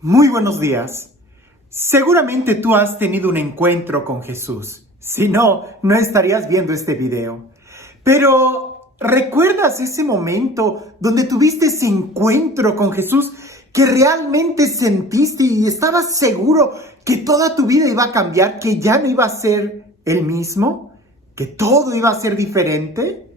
Muy buenos días. Seguramente tú has tenido un encuentro con Jesús. Si no, no estarías viendo este video. Pero, ¿recuerdas ese momento donde tuviste ese encuentro con Jesús que realmente sentiste y estabas seguro que toda tu vida iba a cambiar, que ya no iba a ser el mismo, que todo iba a ser diferente?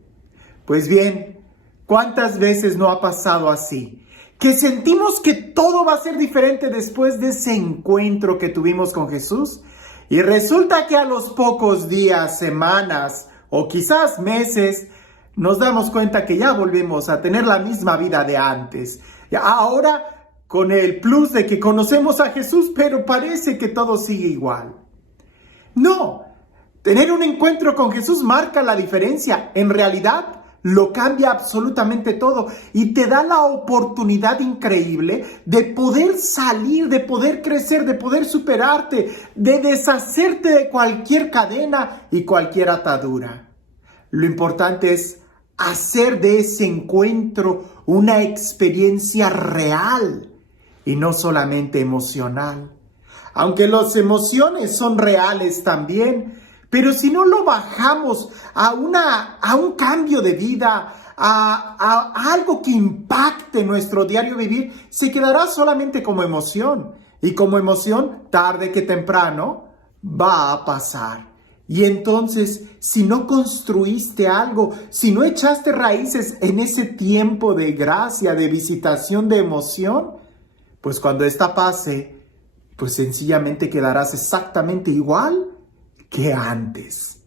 Pues bien, ¿cuántas veces no ha pasado así? Que sentimos que todo va a ser diferente después de ese encuentro que tuvimos con Jesús. Y resulta que a los pocos días, semanas o quizás meses, nos damos cuenta que ya volvemos a tener la misma vida de antes. Ahora con el plus de que conocemos a Jesús, pero parece que todo sigue igual. No, tener un encuentro con Jesús marca la diferencia. En realidad, lo cambia absolutamente todo y te da la oportunidad increíble de poder salir, de poder crecer, de poder superarte, de deshacerte de cualquier cadena y cualquier atadura. Lo importante es hacer de ese encuentro una experiencia real y no solamente emocional. Aunque las emociones son reales también, pero si no lo bajamos a un cambio de vida, a algo que impacte nuestro diario vivir, se quedará solamente como emoción. Y como emoción, tarde que temprano, va a pasar. Y entonces, si no construiste algo, si no echaste raíces en ese tiempo de gracia, de visitación, de emoción, pues cuando esta pase, pues sencillamente quedarás exactamente igual que antes.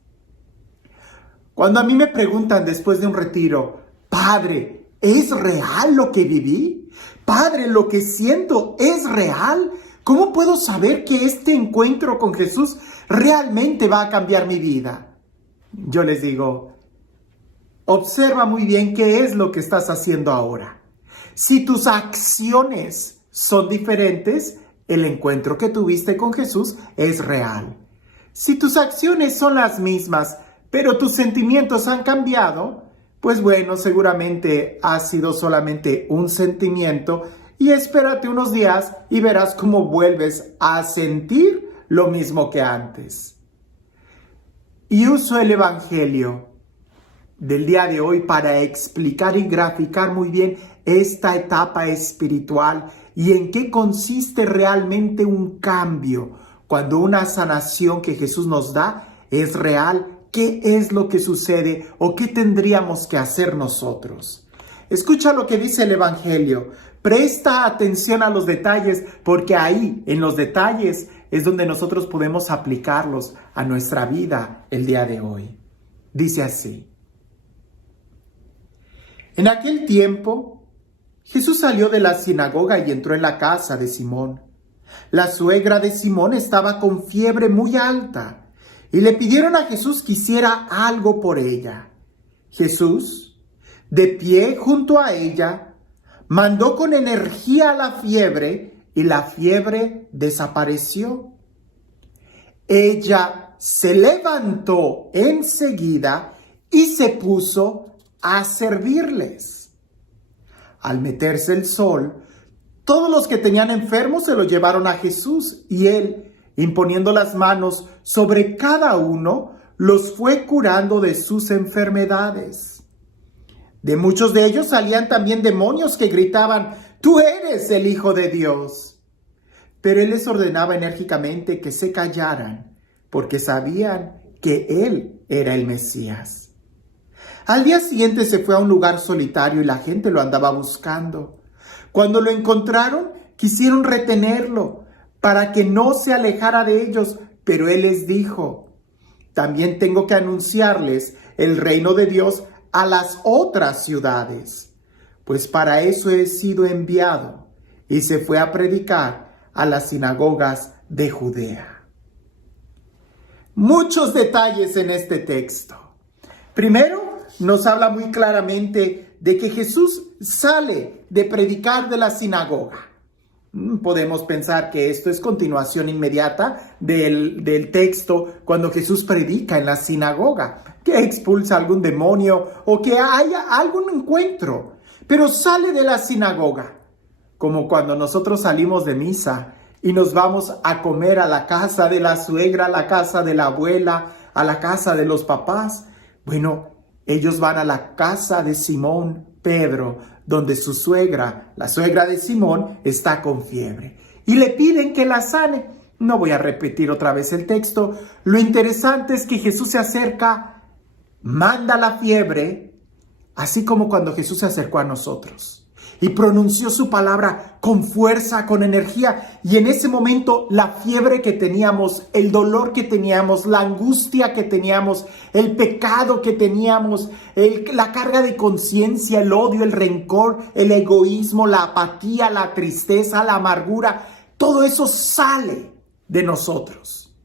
Cuando a mí me preguntan después de un retiro, Padre, ¿es real lo que viví? Padre, ¿lo que siento es real? ¿Cómo puedo saber que este encuentro con Jesús realmente va a cambiar mi vida? Yo les digo, observa muy bien qué es lo que estás haciendo ahora. Si tus acciones son diferentes, el encuentro que tuviste con Jesús es real. Si tus acciones son las mismas, pero tus sentimientos han cambiado, pues bueno, seguramente ha sido solamente un sentimiento y espérate unos días y verás cómo vuelves a sentir lo mismo que antes. Y uso el Evangelio del día de hoy para explicar y graficar muy bien esta etapa espiritual y en qué consiste realmente un cambio. Cuando una sanación que Jesús nos da es real, ¿qué es lo que sucede o qué tendríamos que hacer nosotros? Escucha lo que dice el Evangelio. Presta atención a los detalles, porque ahí, en los detalles, es donde nosotros podemos aplicarlos a nuestra vida el día de hoy. Dice así. En aquel tiempo, Jesús salió de la sinagoga y entró en la casa de Simón. La suegra de Simón estaba con fiebre muy alta y le pidieron a Jesús que hiciera algo por ella. Jesús, de pie junto a ella, mandó con energía a la fiebre y la fiebre desapareció. Ella se levantó enseguida y se puso a servirles. Al meterse el sol, todos los que tenían enfermos se los llevaron a Jesús y él, imponiendo las manos sobre cada uno, los fue curando de sus enfermedades. De muchos de ellos salían también demonios que gritaban, «Tú eres el Hijo de Dios». Pero él les ordenaba enérgicamente que se callaran, porque sabían que él era el Mesías. Al día siguiente se fue a un lugar solitario y la gente lo andaba buscando. Cuando lo encontraron, quisieron retenerlo para que no se alejara de ellos, pero él les dijo, también tengo que anunciarles el reino de Dios a las otras ciudades, pues para eso he sido enviado, y se fue a predicar a las sinagogas de Judea. Muchos detalles en este texto. Primero, nos habla muy claramente de que Jesús sale de predicar de la sinagoga. Podemos pensar que esto es continuación inmediata del texto cuando Jesús predica en la sinagoga, que expulsa algún demonio o que haya algún encuentro, pero sale de la sinagoga. como cuando nosotros salimos de misa y nos vamos a comer a la casa de la suegra, a la casa de la abuela, a la casa de los papás. Bueno, ellos van a la casa de Simón Pedro, donde su suegra, la suegra de Simón, está con fiebre. Y le piden que la sane. No voy a repetir otra vez el texto. Lo interesante es que Jesús se acerca, manda la fiebre, así como cuando Jesús se acercó a nosotros y pronunció su palabra con fuerza, con energía. Y en ese momento la fiebre que teníamos, el dolor que teníamos, la angustia que teníamos, el pecado que teníamos, la carga de conciencia, el odio, el rencor, el egoísmo, la apatía, la tristeza, la amargura, todo eso sale de nosotros.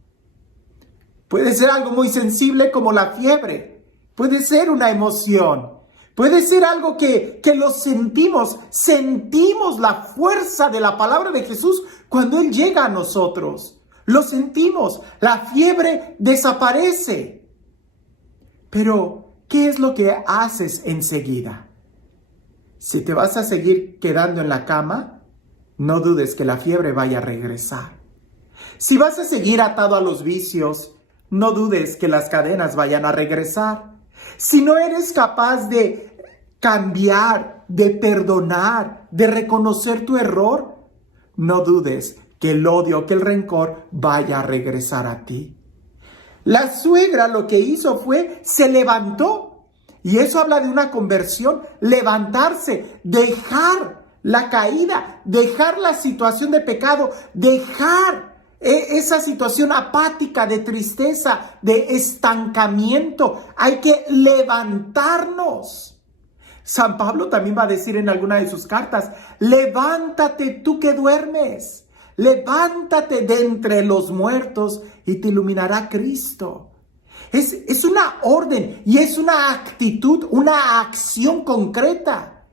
Puede ser algo muy sensible como la fiebre, puede ser una emoción. Puede ser algo que lo sentimos la fuerza de la palabra de Jesús cuando Él llega a nosotros. Lo sentimos, la fiebre desaparece. Pero, ¿qué es lo que haces enseguida? Si te vas a seguir quedando en la cama, no dudes que la fiebre vaya a regresar. Si vas a seguir atado a los vicios, no dudes que las cadenas vayan a regresar. Si no eres capaz de cambiar, de perdonar, de reconocer tu error, no dudes que el odio, que el rencor vaya a regresar a ti. La suegra lo que hizo fue, se levantó. Y eso habla de una conversión, levantarse, dejar la caída, dejar la situación de pecado, dejar esa situación apática, de tristeza, de estancamiento. Hay que levantarnos. San Pablo también va a decir en alguna de sus cartas, levántate tú que duermes, levántate de entre los muertos y te iluminará Cristo. Es una orden y es una actitud, una acción concreta.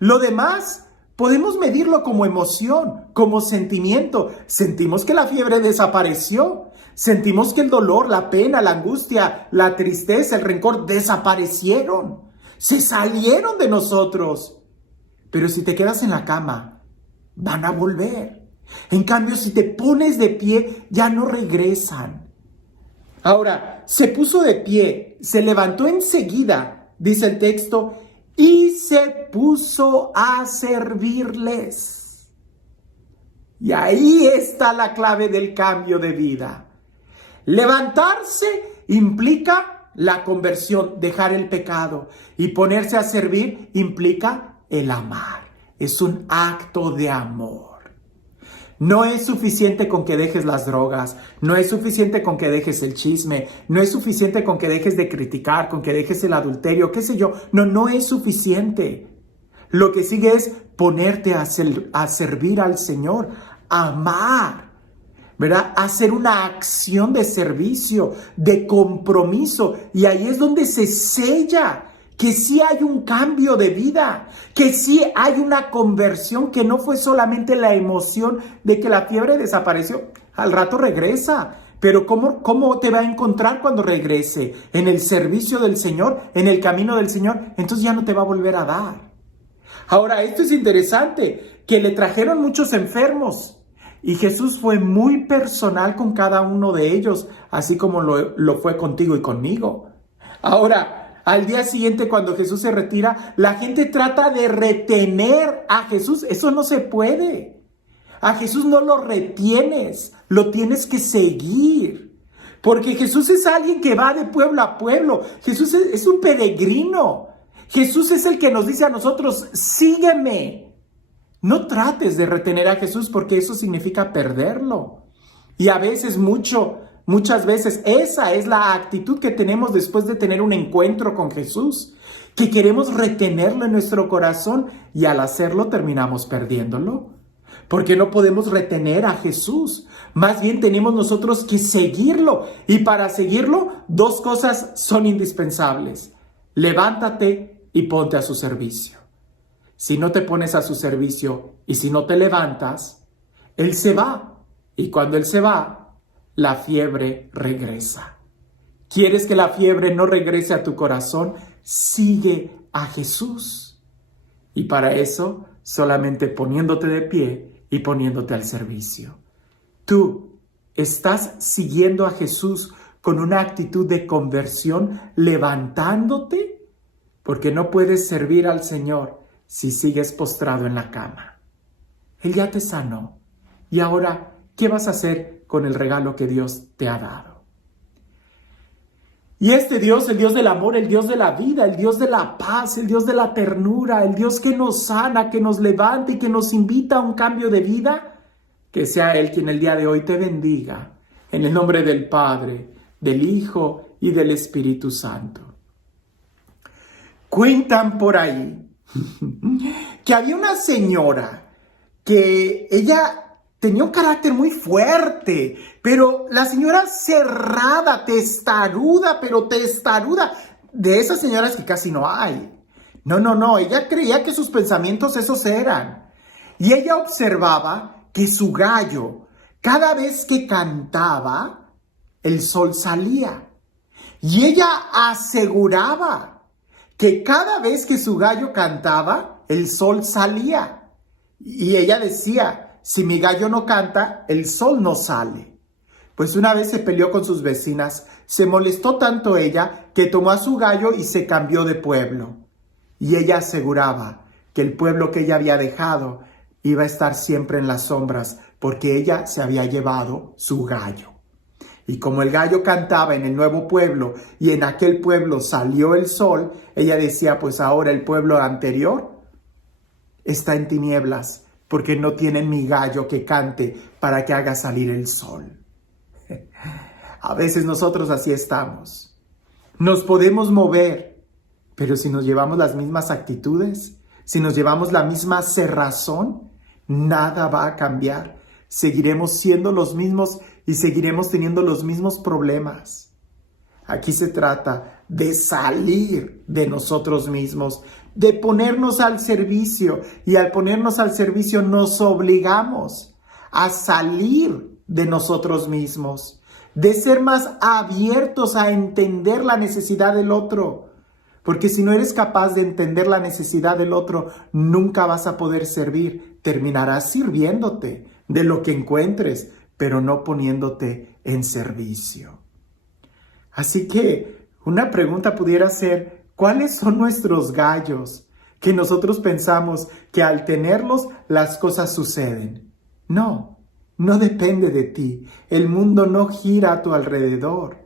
Lo demás podemos medirlo como emoción, como sentimiento. Sentimos que la fiebre desapareció. Sentimos que el dolor, la pena, la angustia, la tristeza, el rencor desaparecieron. Se salieron de nosotros. Pero si te quedas en la cama, van a volver. En cambio, si te pones de pie, ya no regresan. Ahora, se puso de pie, se levantó enseguida, dice el texto, y se puso a servirles. Y ahí está la clave del cambio de vida. Levantarse implica la conversión, dejar el pecado, y ponerse a servir implica el amar. Es un acto de amor. No es suficiente con que dejes las drogas, no es suficiente con que dejes el chisme, no es suficiente con que dejes de criticar, con que dejes el adulterio, qué sé yo. No es suficiente. Lo que sigue es ponerte a servir al Señor, amar, ¿verdad? Hacer una acción de servicio, de compromiso. Y ahí es donde se sella que sí hay un cambio de vida, que sí hay una conversión, que no fue solamente la emoción de que la fiebre desapareció. Al rato regresa, pero ¿cómo te va a encontrar cuando regrese? En el servicio del Señor, en el camino del Señor, entonces ya no te va a volver a dar. Ahora, esto es interesante, que le trajeron muchos enfermos y Jesús fue muy personal con cada uno de ellos, así como lo fue contigo y conmigo. Ahora, al día siguiente, cuando Jesús se retira, la gente trata de retener a Jesús. Eso no se puede. A Jesús no lo retienes, lo tienes que seguir. Porque Jesús es alguien que va de pueblo a pueblo. Jesús es un peregrino. Jesús es el que nos dice a nosotros, sígueme. No trates de retener a Jesús porque eso significa perderlo. Y a veces muchas veces esa es la actitud que tenemos después de tener un encuentro con Jesús, que queremos retenerlo en nuestro corazón y al hacerlo terminamos perdiéndolo. Porque no podemos retener a Jesús. Más bien tenemos nosotros que seguirlo. Y para seguirlo, dos cosas son indispensables. Levántate y ponte a su servicio. Si no te pones a su servicio y si no te levantas, Él se va. Y cuando Él se va, la fiebre regresa. ¿Quieres que la fiebre no regrese a tu corazón? Sigue a Jesús. Y para eso solamente poniéndote de pie y poniéndote al servicio. Tú estás siguiendo a Jesús con una actitud de conversión, levantándote, porque no puedes servir al Señor si sigues postrado en la cama. Él ya te sanó. Y ahora, ¿qué vas a hacer con el regalo que Dios te ha dado? Y este Dios, el Dios del amor, el Dios de la vida, el Dios de la paz, el Dios de la ternura, el Dios que nos sana, que nos levanta y que nos invita a un cambio de vida, que sea Él quien el día de hoy te bendiga. En el nombre del Padre, del Hijo y del Espíritu Santo. Cuentan por ahí que había una señora que ella tenía un carácter muy fuerte, pero la señora cerrada, testaruda, de esas señoras que casi no hay. No, ella creía que sus pensamientos esos eran. Y ella observaba que su gallo, cada vez que cantaba, el sol salía. Y ella aseguraba que cada vez que su gallo cantaba, el sol salía. Y ella decía, si mi gallo no canta, el sol no sale. Pues una vez se peleó con sus vecinas, se molestó tanto ella que tomó a su gallo y se cambió de pueblo. Y ella aseguraba que el pueblo que ella había dejado iba a estar siempre en las sombras porque ella se había llevado su gallo. Y como el gallo cantaba en el nuevo pueblo y en aquel pueblo salió el sol, ella decía, pues ahora el pueblo anterior está en tinieblas porque no tienen mi gallo que cante para que haga salir el sol. A veces nosotros así estamos. Nos podemos mover, pero si nos llevamos las mismas actitudes, si nos llevamos la misma cerrazón, nada va a cambiar. Seguiremos siendo los mismos y seguiremos teniendo los mismos problemas. Aquí se trata de salir de nosotros mismos, de ponernos al servicio. Y al ponernos al servicio nos obligamos a salir de nosotros mismos, de ser más abiertos a entender la necesidad del otro. Porque si no eres capaz de entender la necesidad del otro, nunca vas a poder servir. Terminarás sirviéndote de lo que encuentres, pero no poniéndote en servicio. Así que una pregunta pudiera ser, ¿cuáles son nuestros gallos que nosotros pensamos que al tenerlos las cosas suceden? No depende de ti. El mundo no gira a tu alrededor.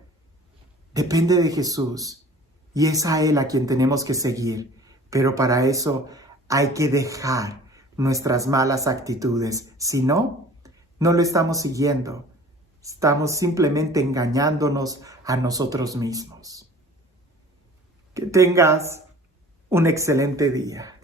Depende de Jesús. Y es a Él a quien tenemos que seguir. Pero para eso hay que dejar nuestras malas actitudes. Si no, no lo estamos siguiendo. Estamos simplemente engañándonos a nosotros mismos. Que tengas un excelente día.